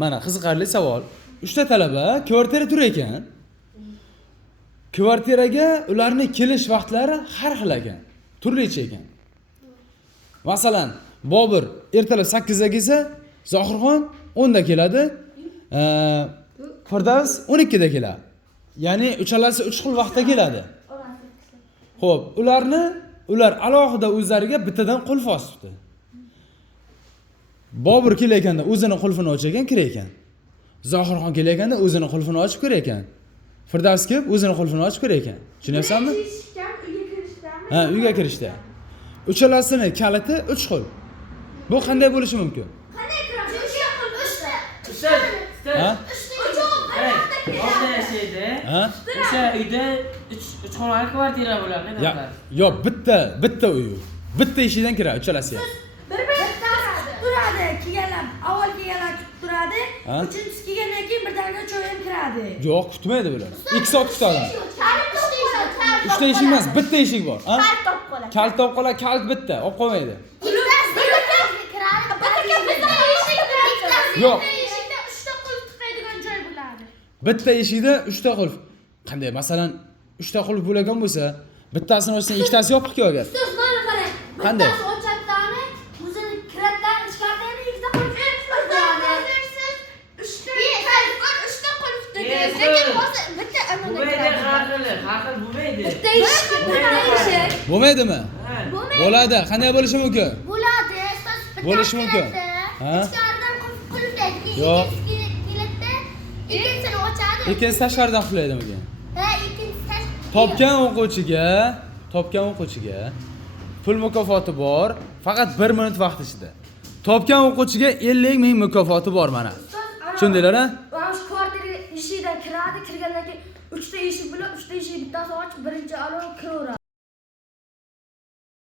Mana qiziqarli savol. 3 ta talaba kvartira turar ekan. Kvartiraga ularning kelish vaqtlari har xil ekan. Turlicha ekan. Masalan, Bobur ertalab 8 da kelsa, Zohirxon 10 da keladi. Firdavs 12 da keladi. Ya'ni uchalasi 3 xil vaqtda keladi. Xo'p, ular alohida o'zlariga bittadan qulf osibdi. Bobur kelayotganda o'zini qulfini ochar ekan, kirar ekan. Zohirxon kelayotganda o'zini qulfini ochib kirar ekan. Firdavs kelib o'zini qulfini ochib kirar ekan. Tushunyapsanmi? Ha, uyga kirishda. Uchalasini kaliti 3 xil. Bu qanday bo'lishi mumkin? Qanday kiradi? 3 xil. Ha? Ha? O'sha uyda 3 xonali kvartira bo'ladi, Yo'q, bitta uy. Bitta eshigidan kiradi uchalasi ham. Turadi, kelganlar, avval kelganlar turadi, uchinchisi kelgandan keyin birdaniga choy ham kiradi. Yo'q, kutmaydi bular. 2 soat kutadi. 3 ta eshik emas, bitta eshik bor, ha? Kalt topib qoladi, kalt bitta, olib qolmaydi. Yo'q. Bitta eshikda 3 ta qulf. Qanday? Masalan, 3 ta qulf bo'lgan bo'lsa, bittasini ochsang, ikkitasi yopiq kelgan. Ustoz, mana qarang. Qanday? Bittasi ochatdani, o'zini kiratdan ichkaridan ikkita qulf qiladi. 3 ta qulf dedi. Lekin hozir bitta Bu yerda har xil bo'lmaydi. bitta eshik, bitta eshik. Bo'lmaydimi? Bo'lmaydi. Bo'ladi. Qanday bo'lishi mumkin? Bo'ladi. Ustoz, bitta Bo'lishi mumkin. Ha? ichkaridan qulflaydi. Yo'q. Ikkinchisini ikkinchisini ochadi. Ikkinchisi tashqaridan qulaydimi keyin? Ha, ikkinchisi Topgan o'quvchiga pul mukofoti bor, faqat 1 minut vaqt ichida. Topgan o'quvchiga 50 ming mukofoti bor mana. Tushundinglar a? Mana shu kvartira eshigidan kiradi, kirgandan keyin 3 ta eshik bilan 3 ta eshik bittasi ochib, birinchi alov kiraveradi.